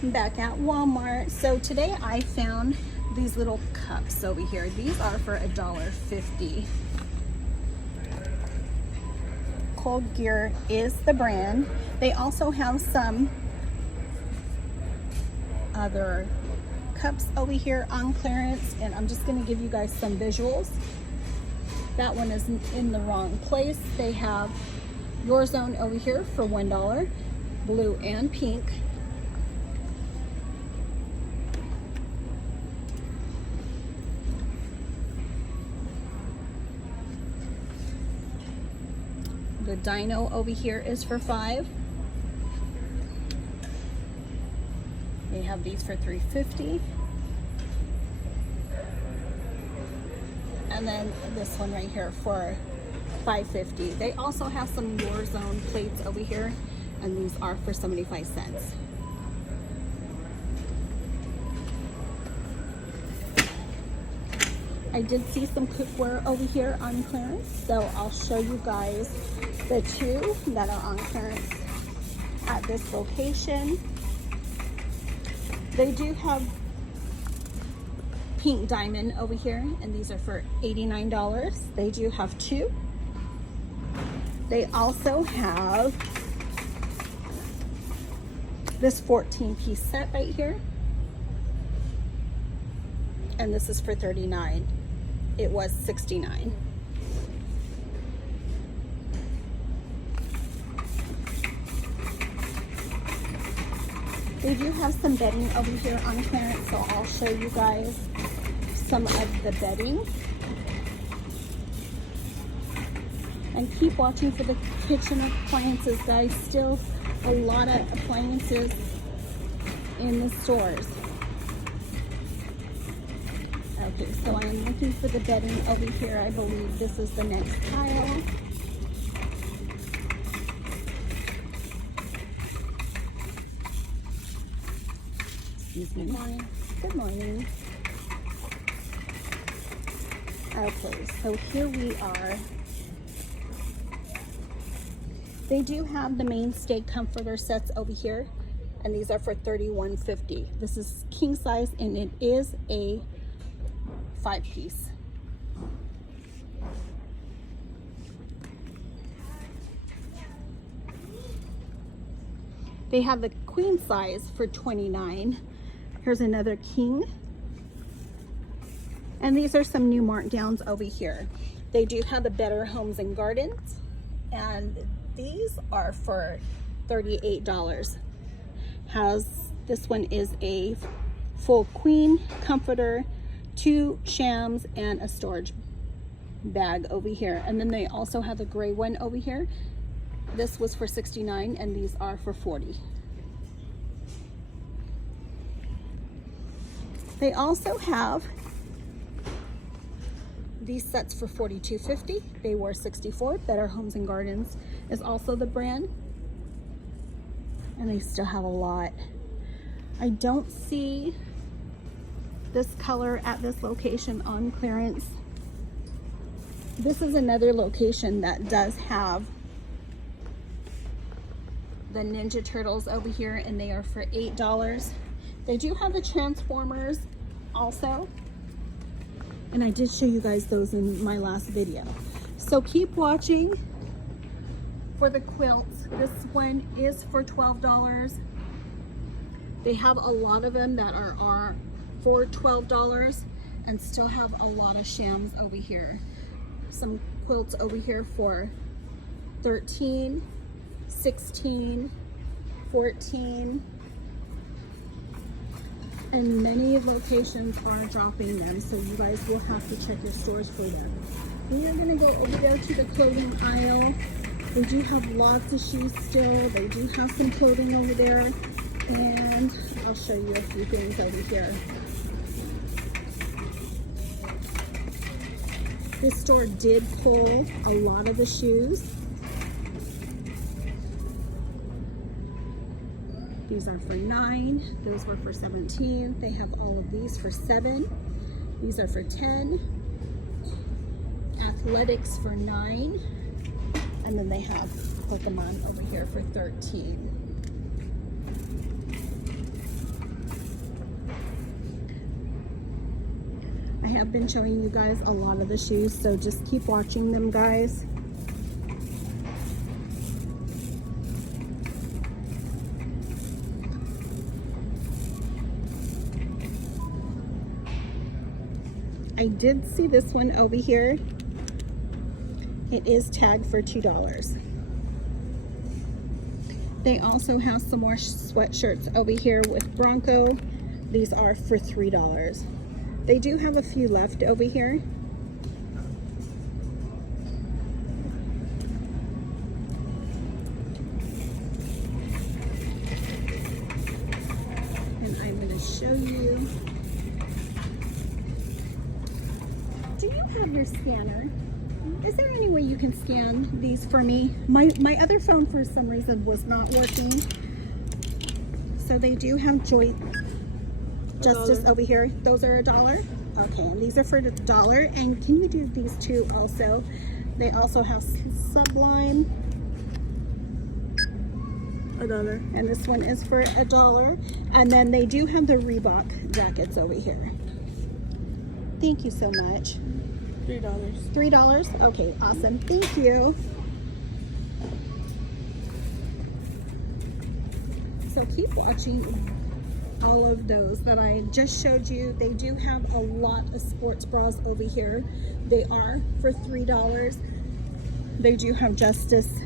I'm back at Walmart. So today I found these little cups over here. These are for $1.50. Cold Gear is the brand. They also have some other cups over here on clearance, and I'm just going to give you guys some visuals. That one is in the wrong place. They have Your Zone over here for $1, blue and pink. The Dino over here is for $5. They have these for $3.50. And then this one right here for $5.50. They also have some Your Zone plates over here, and these are for 75 cents. I did see some cookware over here on clearance, so I'll show you guys the two that are on clearance at this location. They do have pink diamond over here, and these are for $89. They do have two. They also have this 14-piece set right here, and this is for $39. It was $69. They do have some bedding over here on clearance, so I'll show you guys some of the bedding. And keep watching for the kitchen appliances, guys. Still a lot of appliances in the stores. Okay, so I'm looking for the bedding over here. I believe this is the next pile. Excuse me. Good morning. Good morning. Okay, so here we are. They do have the mainstay comforter sets over here, and these are for $31.50. This is king size, and it is a 5-piece. They have the queen size for $29. Here's another king. And these are some new markdowns over here. They do have the Better Homes and Gardens, and these are for $38. This one is a full queen comforter, 2 shams, and a storage bag over here. And then they also have the gray one over here. This was for $69, and these are for $40. They also have these sets for $42.50. They were $64. Better Homes and Gardens is also the brand. And they still have a lot. I don't see this color at this location on clearance. This is another location that does have the Ninja Turtles over here, and they are for $8. They do have the Transformers also, and I did show you guys those in my last video. So keep watching for the quilts. This one is for $12. They have a lot of them that are for $12, and still have a lot of shams over here. Some quilts over here for $13, $16, $14, and many locations are dropping them, so you guys will have to check your stores for them. We are going to go over there to the clothing aisle. They do have lots of shoes still. They do have some clothing over there, and I'll show you a few things over here. This store did pull a lot of the shoes. These are for $9. Those were for $17. They have all of these for $7. These are for $10. Athletics for $9. And then they have Pokemon over here for $13. I have been showing you guys a lot of the shoes, so just keep watching them, guys. I did see this one over here. It is tagged for $2. They also have some more sweatshirts over here with Bronco. These are for $3. They do have a few left over here. And I'm going to show you. Do you have your scanner? Is there any way you can scan these for me? My other phone for some reason was not working. So they do have Joy Justice over here. Those are $1. Okay, and these are for $1. And can you do these two also? They also have Sublime. $1. And this one is for $1. And then they do have the Reebok jackets over here. Thank you so much. $3. $3? Okay, awesome. Thank you. So keep watching all of those that I just showed you. They do have a lot of sports bras over here. They are for $3. They do have Justice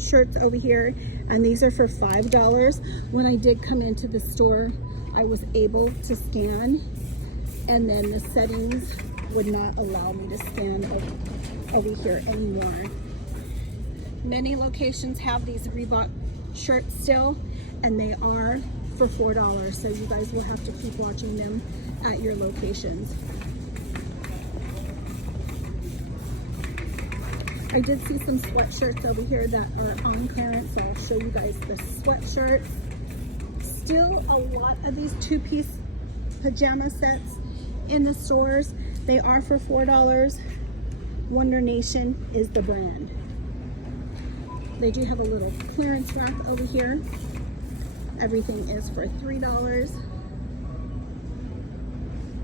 shirts over here, and these are for $5. When I did come into the store, I was able to scan, and then the settings would not allow me to scan over here anymore. Many locations have these Reebok shirts still, and they are for $4, so you guys will have to keep watching them at your locations. I did see some sweatshirts over here that are on clearance, so I'll show you guys the sweatshirts. Still a lot of these two-piece pajama sets in the stores. They are for $4. Wonder Nation is the brand. They do have a little clearance rack over here. Everything is for $3.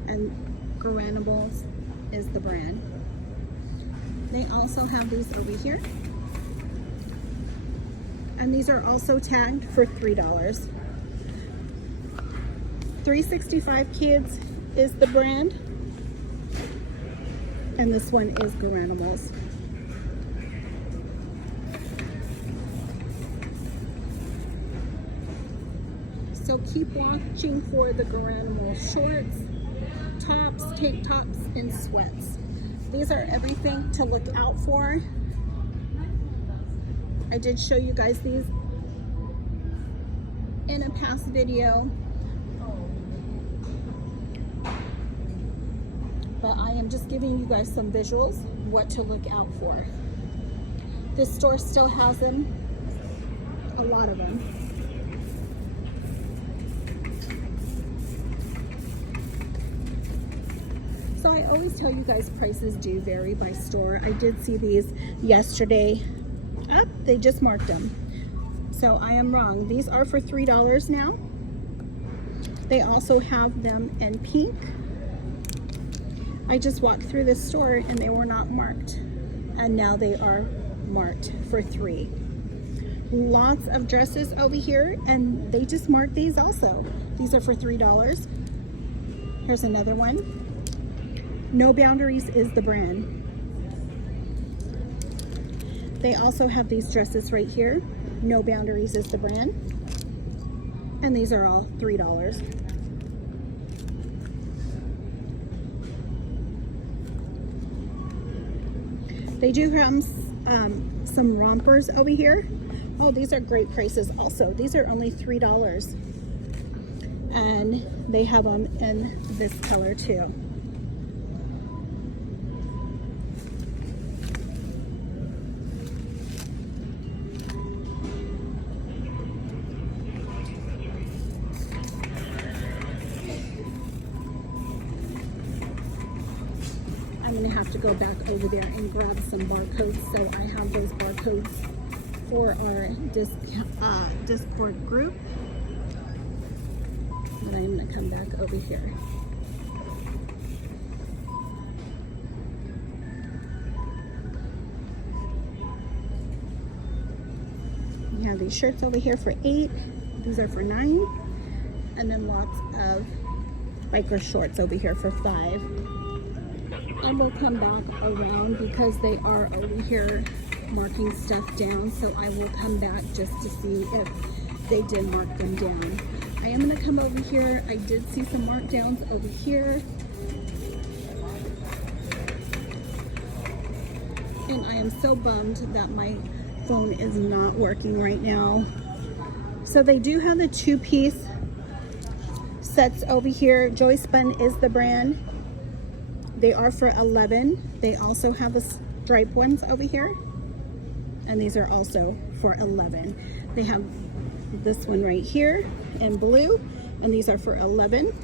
And Garanimals is the brand. They also have these over here. And these are also tagged for $3. 365 Kids is the brand. And this one is Garanimals. So keep watching for the Garanimals shorts, tops, tank tops, and sweats. These are everything to look out for. I did show you guys these in a past video. But I am just giving you guys some visuals, what to look out for. This store still has them, a lot of them. So I always tell you guys prices do vary by store. I did see these yesterday. They just marked them. So I am wrong. These are for $3 now. They also have them in pink. I just walked through this store and they were not marked, and now they are marked for $3. Lots of dresses over here, and they just marked these also. These are for $3. Here's another one. No Boundaries is the brand. They also have these dresses right here. No Boundaries is the brand, and these are all $3. They do have some rompers over here. Oh, these are great prices also. These are only $3. And they have them in this color too. I'm gonna have to go back over there and grab some barcodes. So I have those barcodes for our Discord group. And I'm gonna come back over here. have these shirts over here for $8. These are for $9. And then lots of biker shorts over here for $5. I will come back around because they are over here marking stuff down. So I will come back just to see if they did mark them down. I am going to come over here. I did see some markdowns over here. And I am so bummed that my phone is not working right now. So they do have the 2-piece sets over here. Joyspun is the brand. They are for $11. They also have the striped ones over here. And these are also for $11. They have this one right here in blue, and these are for $11.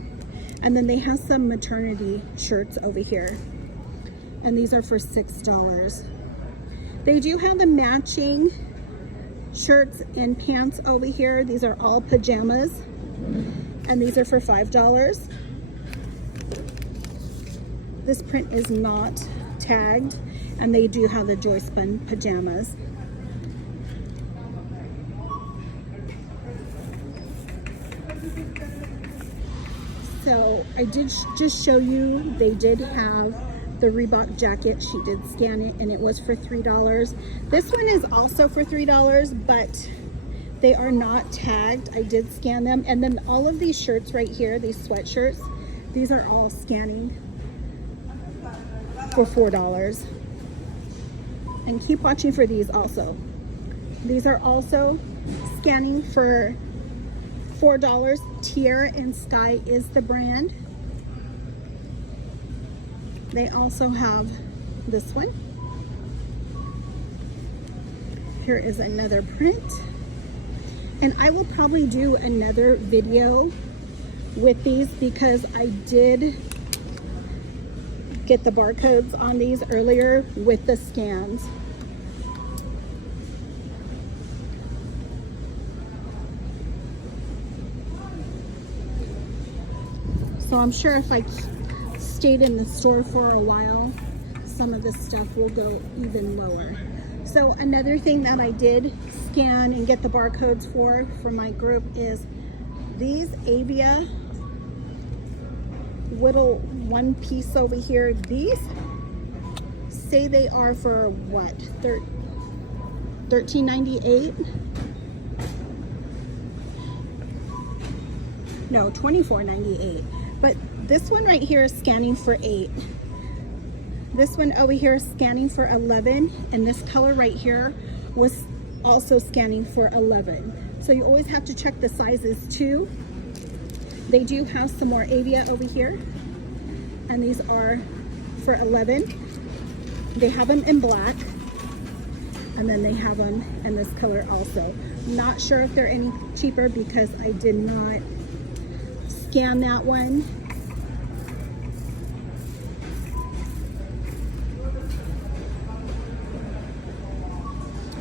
And then they have some maternity shirts over here, and these are for $6. They do have the matching shirts and pants over here. These are all pajamas, and these are for $5. This print is not tagged, and they do have the Joyspun pajamas. So I did just show you, they did have the Reebok jacket. She did scan it and it was for $3. This one is also for $3, but they are not tagged. I did scan them. And then all of these shirts right here, these sweatshirts, these are all scanning for $4. And keep watching for these also. These are also scanning for $4. Tierra and Sky is the brand. They also have this one. Here is another print. And I will probably do another video with these because I did get the barcodes on these earlier with the scans. So I'm sure if I stayed in the store for a while, some of this stuff will go even lower. So another thing that I did scan and get the barcodes for my group is these Avia little one piece over here. These say they are for what, $13.98? No, $24.98. But this one right here is scanning for $8. This one over here is scanning for $11, and this color right here was also scanning for $11. So you always have to check the sizes too. They do have some more Avia over here, and these are for $11. They have them in black, and then they have them in this color also. Not sure if they're any cheaper because I did not scan that one.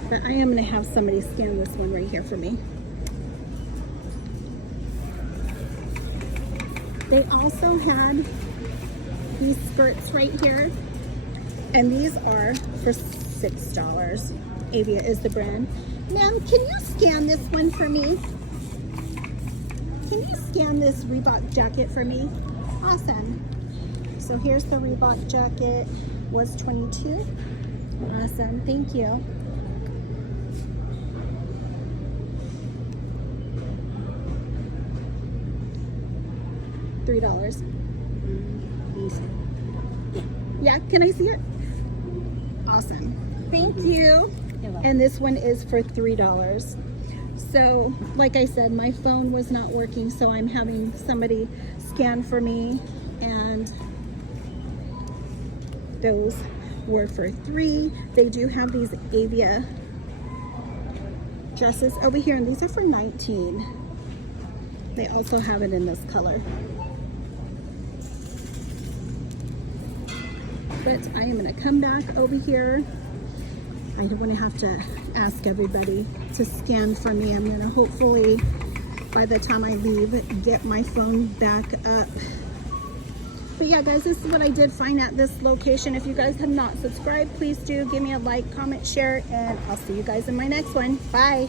But I am going to have somebody scan this one right here for me. They also had these skirts right here, and these are for $6. Avia is the brand. Ma'am, can you scan this one for me? Can you scan this Reebok jacket for me? Awesome. So here's the Reebok jacket, was $22. Awesome, thank you. $3. Yeah, can I see it? Awesome. Thank you. And this one is for $3. So, like I said, my phone was not working, so I'm having somebody scan for me, and those were for $3. They do have these Avia dresses over here, and these are for $19. They also have it in this color. But I am going to come back over here. I don't want to have to ask everybody to scan for me. I'm going to hopefully, by the time I leave, get my phone back up. But yeah, guys, this is what I did find at this location. If you guys have not subscribed, please do give me a like, comment, share, and I'll see you guys in my next one. Bye.